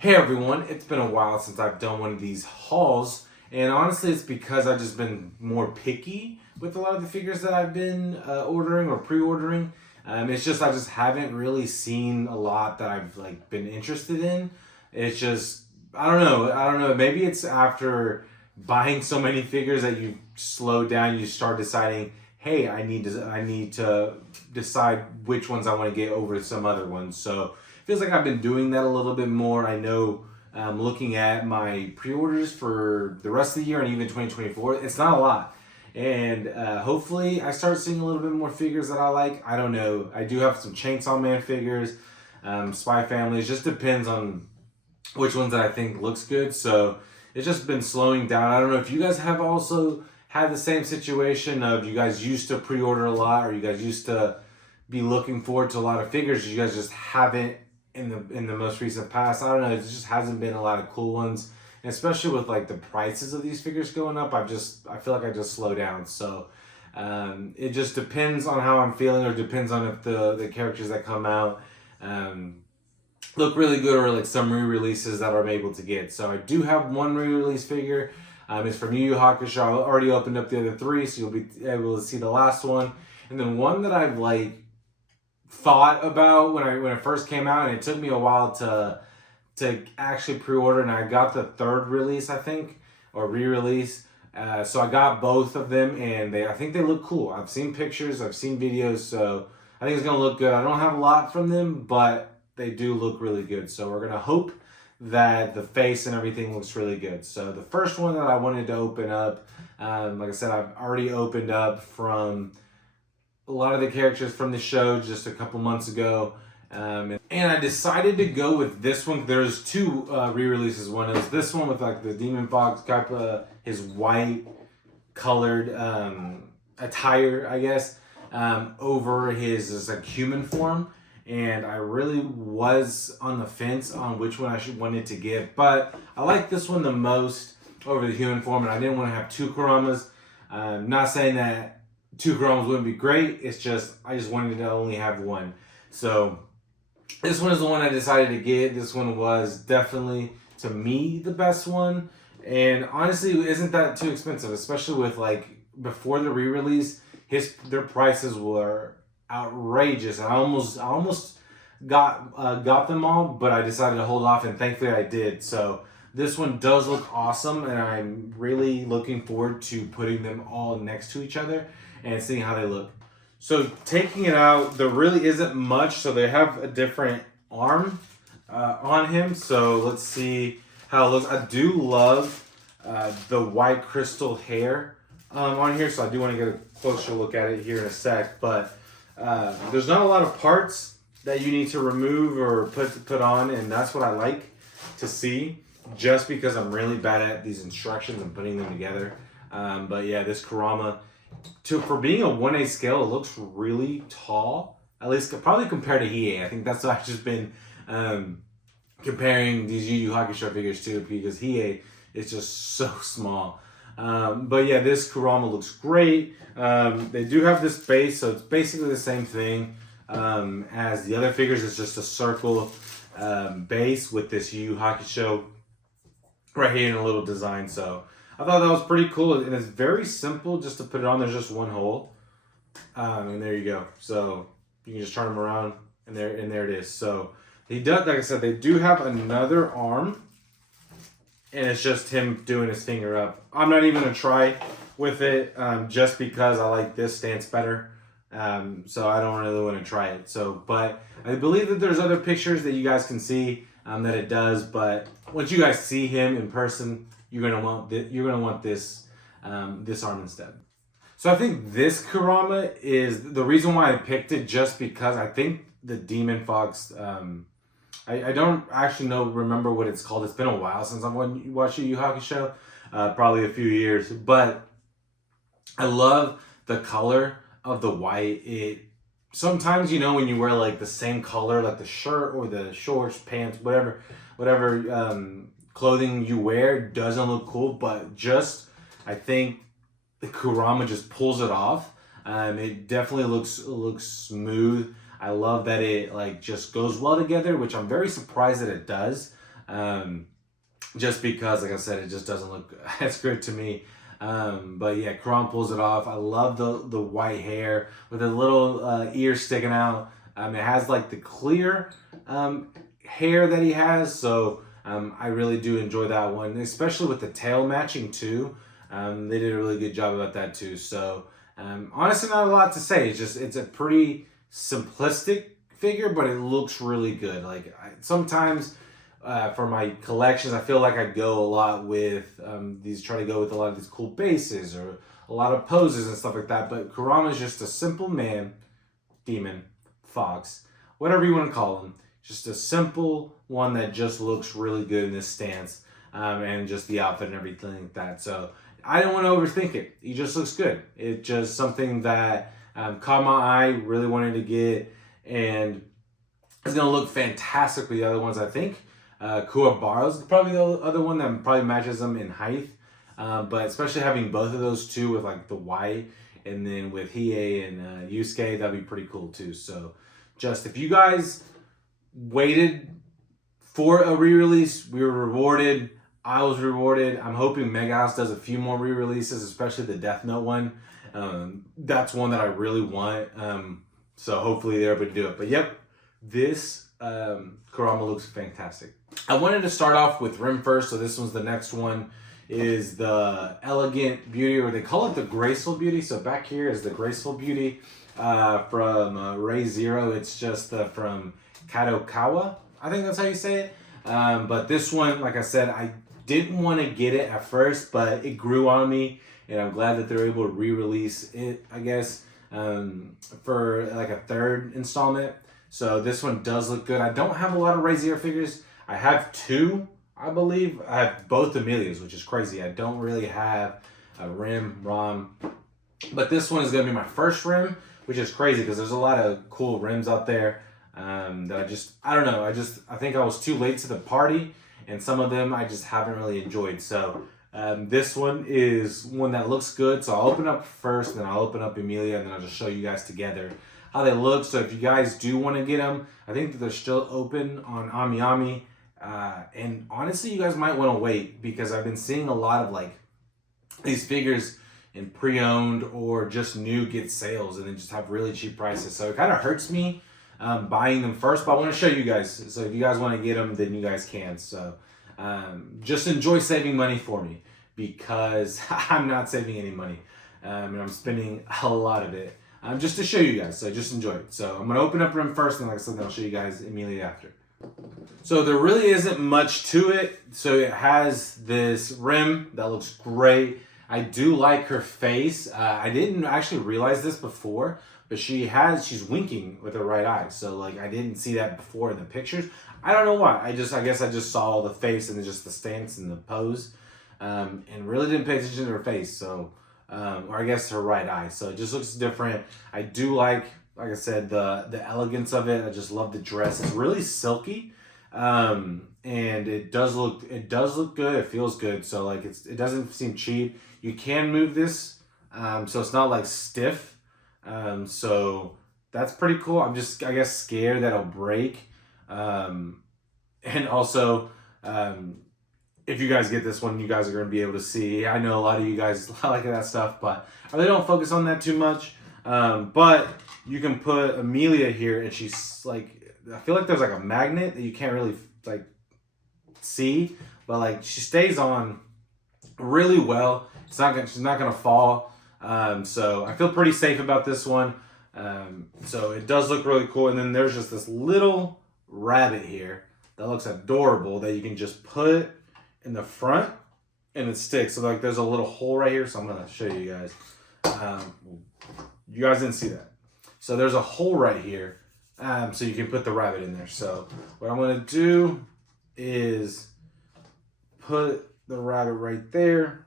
Hey everyone, it's been a while since I've done one of these hauls, and honestly it's because I've just been more picky with a lot of the figures that I've been ordering or pre-ordering. It's just I just haven't really seen a lot that I've been interested in. It's just I don't know. Maybe it's after buying so many figures that you slow down, you start deciding, hey, I need to decide which ones I want to get over some other ones. So feels like I've been doing that a little bit more. I know looking at my pre-orders for the rest of the year and even 2024, it's not a lot. And hopefully I start seeing a little bit more figures that I like. I don't know. I do have some Chainsaw Man figures, Spy Family. It just depends on which ones that I think looks good. So it's just been slowing down. I don't know if you guys have also had the same situation of you guys used to pre-order a lot, or you guys used to be looking forward to a lot of figures. You guys just haven't in the most recent past. I don't know. It just hasn't been a lot of cool ones, and especially with the prices of these figures going up. I feel like I just slow down. So it just depends on how I'm feeling, or depends on if the characters that come out look really good, or some re-releases that I'm able to get. So I do have one re-release figure. It's from Yu Yu Hakusho. I already opened up the other three, so you'll be able to see the last one. And then one that I've thought about when it first came out, and it took me a while to actually pre-order, and I got the third release, I think, or re-release. So I got both of them, and I think they look cool. I've seen pictures, I've seen videos, so I think it's gonna look good. I don't have a lot from them, but they do look really good. So we're gonna hope that the face and everything looks really good. So the first one that I wanted to open up, like I said, I've already opened up from a lot of the characters from the show just a couple months ago. And I decided to go with this one. There's two re-releases. One is this one with the Demon Fox, his white colored attire, I guess, over his human form. And I really was on the fence on which one I wanted to get, but I like this one the most over the human form, and I didn't want to have two Kuramas. Not saying that two Kuramas wouldn't be great. It's just I just wanted to only have one. So this one is the one I decided to get. This one was definitely, to me, the best one, and honestly, it isn't that too expensive, especially with before the re-release. Their prices were outrageous. I almost got them all, but I decided to hold off, and thankfully I did. So this one does look awesome, and I'm really looking forward to putting them all next to each other and seeing how they look. So taking it out, there really isn't much. So they have a different arm on him. So let's see how it looks. I do love the white crystal hair on here, so I do want to get a closer look at it here in a sec. But there's not a lot of parts that you need to remove or put on, and that's what I like to see, just because I'm really bad at these instructions and putting them together. But yeah, this Kurama, for being a 1A scale, it looks really tall, at least probably compared to Hiei. I think that's what I've just been comparing these Yu Yu Hakusho figures to, because Hiei is just so small. But yeah, this Kurama looks great. They do have this base, so it's basically the same thing as the other figures. It's just a circle base with this Yu Yu Hakusho right here in a little design. So I thought that was pretty cool, and it's very simple just to put it on. There's just one hole, and there you go. So you can just turn them around, and there it is. So he does, like I said, they do have another arm, and it's just him doing his finger up. I'm not even gonna try with it, just because I like this stance better. So I don't really want to try it. So, but I believe that there's other pictures that you guys can see that it does. But once you guys see him in person, you're gonna want this this arm instead. So I think this Kurama is the reason why I picked it, just because I think the Demon Fox. I don't actually remember what it's called. It's been a while since I've watched Yu Yu Hakusho, probably a few years. But I love the color of the white. It sometimes, when you wear the same color, like the shirt or the shorts, pants, whatever clothing you wear doesn't look cool. But I think the Kurama just pulls it off. It definitely looks smooth. I love that it just goes well together, which I'm very surprised that it does. Just because, like I said, it just doesn't look as good to me. But yeah, Kurama pulls it off. I love the white hair with a little ear sticking out. It has like the clear hair that he has, so I really do enjoy that one, especially with the tail matching too. They did a really good job about that too. So honestly, not a lot to say. It's a pretty simplistic figure, but it looks really good. Like sometimes. For my collections, I feel like I go a lot with try to go with a lot of these cool bases or a lot of poses and stuff like that. But Kurama is just a simple man, demon, fox, whatever you want to call him. Just a simple one that just looks really good in this stance and just the outfit and everything like that. So I don't want to overthink it. He just looks good. It's just something that caught my eye, really wanted to get, and it's going to look fantastic with the other ones, I think. Kurama is probably the other one that probably matches them in height. But especially having both of those two with like the white and then with Hiei and Yusuke, that'd be pretty cool too. So just if you guys waited for a re-release, we were rewarded. I was rewarded. I'm hoping Mega House does a few more re-releases, especially the Death Note one. That's one that I really want. So hopefully they're able to do it. But yep, this Kurama looks fantastic. I wanted to start off with Rem first, so this one's the next one. Is the Elegant Beauty, or they call it the Graceful Beauty. So back here is the Graceful Beauty from Ray Zero. It's just from Kadokawa, I think that's how you say it. But this one, like I said, I didn't want to get it at first, but it grew on me, and I'm glad that they're able to re-release it, I guess, for like a third installment. So this one does look good. I don't have a lot of Ray Zero figures. I have two, I believe. I have both Emilias, which is crazy. I don't really have a Rem, Rom. But this one is going to be my first Rem, which is crazy because there's a lot of cool Rems out there that I don't know. I think I was too late to the party, and some of them I just haven't really enjoyed. So this one is one that looks good. So I'll open up first, then I'll open up Emilia, and then I'll just show you guys together how they look. So if you guys do want to get them, I think that they're still open on AmiAmi. And honestly, you guys might want to wait because I've been seeing a lot of like these figures in pre-owned or just new get sales and they just have really cheap prices. So it kind of hurts me buying them first, but I want to show you guys. So if you guys want to get them, then you guys can. So just enjoy saving money for me because I'm not saving any money and I'm spending a lot of it just to show you guys. So just enjoy it. So I'm going to open up Rem first, and like I said, I'll show you guys immediately after. So there really isn't much to it. So it has this Rem that looks great. I do like her face. I didn't actually realize this before, but she's winking with her right eye. So like I didn't see that before in the pictures. I don't know why. I guess I just saw the face and just the stance and the pose, and really didn't pay attention to her face. So, or I guess her right eye. So it just looks different. I do like I said, the elegance of it. I just love the dress. It's really silky, and it does look good. It feels good. So like it doesn't seem cheap. You can move this, so it's not like stiff. So that's pretty cool. I'm just I guess scared that it'll break. And also, if you guys get this one, you guys are going to be able to see. I know a lot of you guys like that stuff, but I really don't focus on that too much. But you can put Emilia here, and she's like, I feel like there's like a magnet that you can't really like see, but like she stays on really well. She's not gonna fall. So I feel pretty safe about this one. So it does look really cool. And then there's just this little rabbit here that looks adorable that you can just put in the front and it sticks. So like there's a little hole right here. So I'm gonna show you guys. You guys didn't see that. So there's a hole right here. So you can put the rabbit in there. So what I'm gonna do is put the rabbit right there.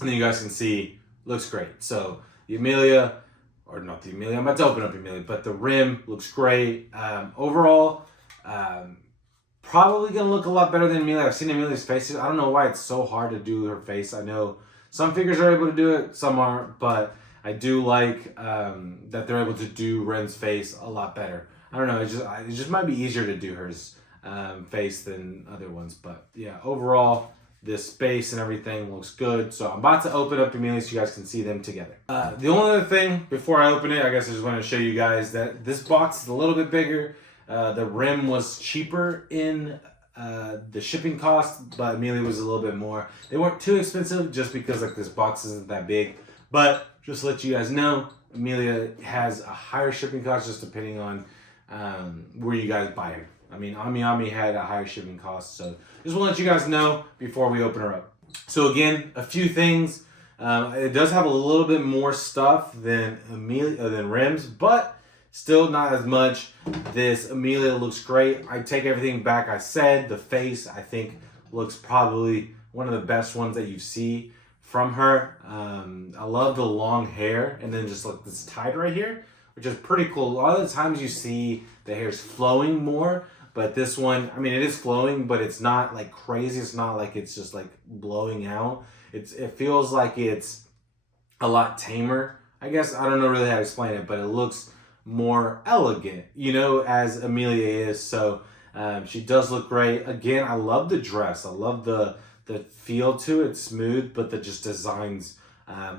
And then you guys can see, looks great. So the Emilia, or not the Emilia, I'm about to open up Emilia, but the Rem looks great. Overall, probably gonna look a lot better than Emilia. I've seen Emilia's face. I don't know why it's so hard to do her face. I know some figures are able to do it, some aren't, but I do like that they're able to do Rem's face a lot better. I don't know. It just might be easier to do hers face than other ones. But yeah, overall, this base and everything looks good. So I'm about to open up Emilia so you guys can see them together. The only other thing before I open it, I guess I just want to show you guys that this box is a little bit bigger. The Rem was cheaper in the shipping cost, but Emilia was a little bit more. They weren't too expensive just because like this box isn't that big. But just to let you guys know, Emilia has a higher shipping cost just depending on where you guys buy her. I mean, Ami had a higher shipping cost, so just want to let you guys know before we open her up. So again, a few things. It does have a little bit more stuff than Rem's, but still not as much. This Emilia looks great. I take everything back I said. The face, I think, looks probably one of the best ones that you see from her. I love the long hair, and then just like this tied right here, which is pretty cool. A lot of the times you see the hair's flowing more, but this one, I mean, it is flowing, but it's not like crazy. It's not like it's just like blowing out. It feels like it's a lot tamer. I guess I don't know really how to explain it, but it looks more elegant, you know, as Emilia is. So she does look great. Again, I love the dress. I love the feel to it. It's smooth, but the just designs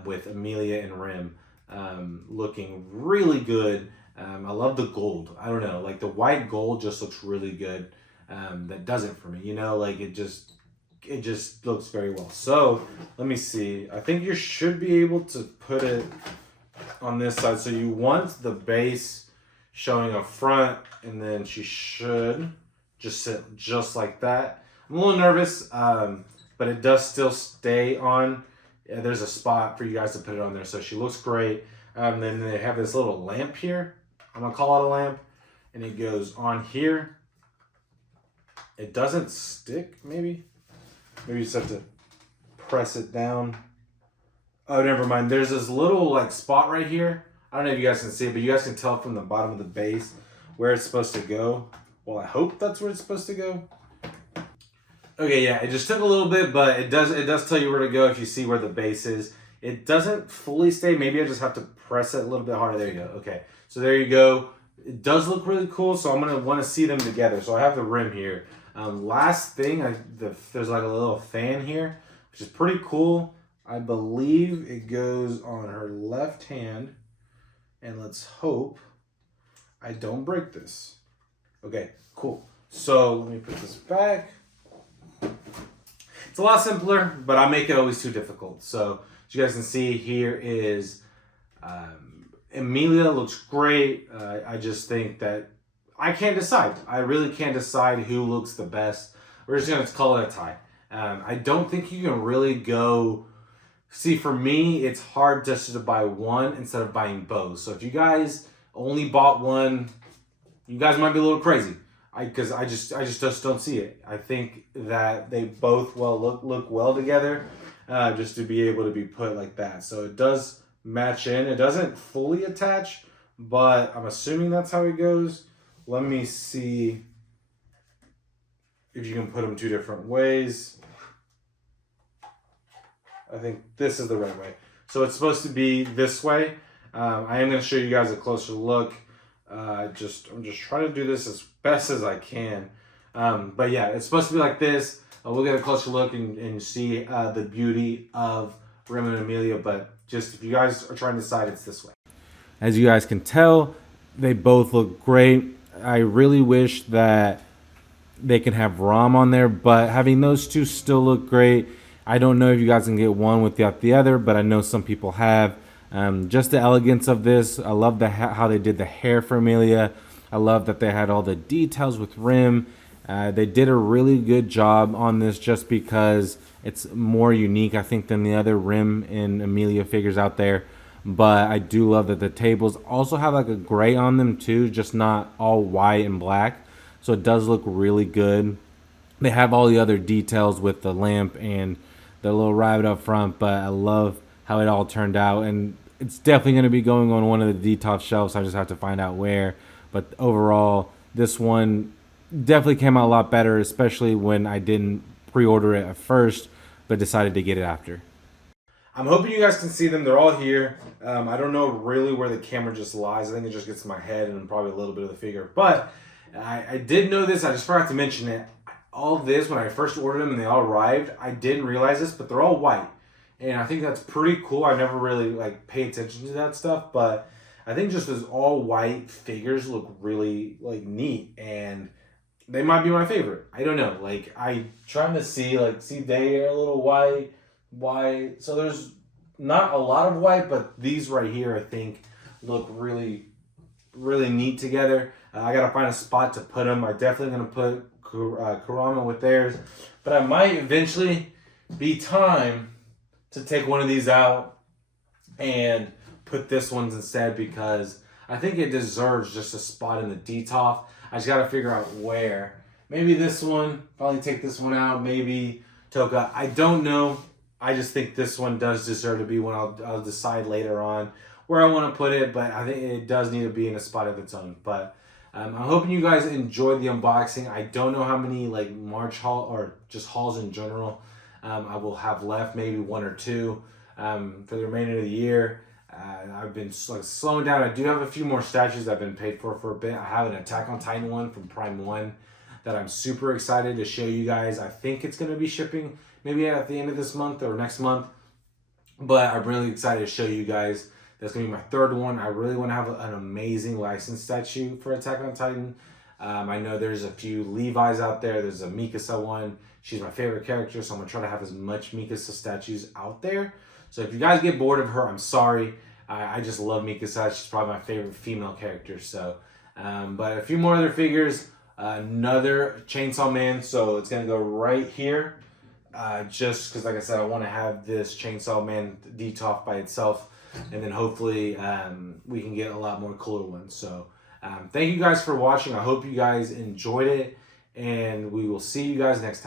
with Emilia and Rem looking really good. I love the gold. I don't know, like the white gold just looks really good. That does it for me, you know, like it just looks very well. So let me see. I think you should be able to put it on this side. So you want the base showing up front, and then she should just sit just like that. I'm a little nervous, but it does still stay on. Yeah, there's a spot for you guys to put it on there. So she looks great. Then they have this little lamp here. I'm gonna call it a lamp, and it goes on here. It doesn't stick, maybe you just have to press it down. Oh, never mind. There's this little like spot right here. I don't know if you guys can see it, but you guys can tell from the bottom of the base where it's supposed to go. Well, I hope that's where it's supposed to go. Okay, yeah, it just took a little bit, but it does tell you where to go if you see where the base is. It doesn't fully stay. Maybe I just have to press it a little bit harder. There you go. Okay, so there you go. It does look really cool, so I'm going to want to see them together. So I have the Rem here. Last thing, there's like a little fan here, which is pretty cool. I believe it goes on her left hand, and let's hope I don't break this. Okay, cool. So let me put this back. It's a lot simpler, but I make it always too difficult. So as you guys can see, here is Emilia. Looks great. I just think that I can't decide. I really can't decide who looks the best. We're just going to call it a tie. I don't think you can really go... See, for me, it's hard just to buy one instead of buying both. So if you guys only bought one, you guys might be a little crazy. Because I just don't see it. I think that they both look well together, just to be able to be put like that. So it does match in. It doesn't fully attach, but I'm assuming that's how it goes. Let me see if you can put them two different ways. I think this is the right way. So it's supposed to be this way. I am going to show you guys a closer look. I'm just trying to do this as best as I can. But yeah, it's supposed to be like this. We'll get a closer look and see the beauty of Rem and Emilia. But just if you guys are trying to decide, it's this way. As you guys can tell, they both look great. I really wish that they can have Ram on there, but having those two still look great. I don't know if you guys can get one without the other, but I know some people have. Just the elegance of this. I love how they did the hair for Emilia. I love that they had all the details with Rem. They did a really good job on this just because it's more unique, I think, than the other Rem and Emilia figures out there. But I do love that the tables also have like a gray on them too, just not all white and black. So it does look really good. They have all the other details with the lamp and the little rabbit up front, but I love how it all turned out. And it's definitely going to be going on one of the D-top shelves. I just have to find out where. But overall, this one definitely came out a lot better, especially when I didn't pre-order it at first, but decided to get it after. I'm hoping you guys can see them. They're all here. I don't know really where the camera just lies. I think it just gets in my head and probably a little bit of the figure. But I did know this. I just forgot to mention it. All this, when I first ordered them and they all arrived, I didn't realize this, but they're all white. And I think that's pretty cool. I never really like paid attention to that stuff, but I think just those all white figures look really like neat, and they might be my favorite. I don't know. Like I trying to see they are a little white. So there's not a lot of white, but these right here I think look really neat together. I gotta find a spot to put them. I definitely gonna put Kurama with theirs, but I might eventually be time to take one of these out and put this one's instead, because I think it deserves just a spot in the DTOF. I just gotta figure out where. Maybe this one, probably take this one out, maybe Toka. I don't know. I just think this one does deserve to be one. I'll decide later on where I want to put it, but I think it does need to be in a spot of its own. But I'm hoping you guys enjoyed the unboxing. I don't know how many like March haul or just hauls in general I will have left, maybe one or two for the remainder of the year. I've been slowing down. I do have a few more statues I've been paid for a bit. I have an Attack on Titan one from Prime 1 that I'm super excited to show you guys. I think it's going to be shipping maybe at the end of this month or next month. But I'm really excited to show you guys. That's going to be my third one. I really want to have an amazing license statue for Attack on Titan. I know there's a few Levi's out there. There's a Mikasa one. She's my favorite character, so I'm going to try to have as much Mikasa statues out there. So if you guys get bored of her, I'm sorry. I just love Mikasa. She's probably my favorite female character. So, but a few more other figures. Another Chainsaw Man. So it's going to go right here. Just because, like I said, I want to have this Chainsaw Man DTOF by itself. And then hopefully we can get a lot more cooler ones. So thank you guys for watching. I hope you guys enjoyed it. And we will see you guys next time.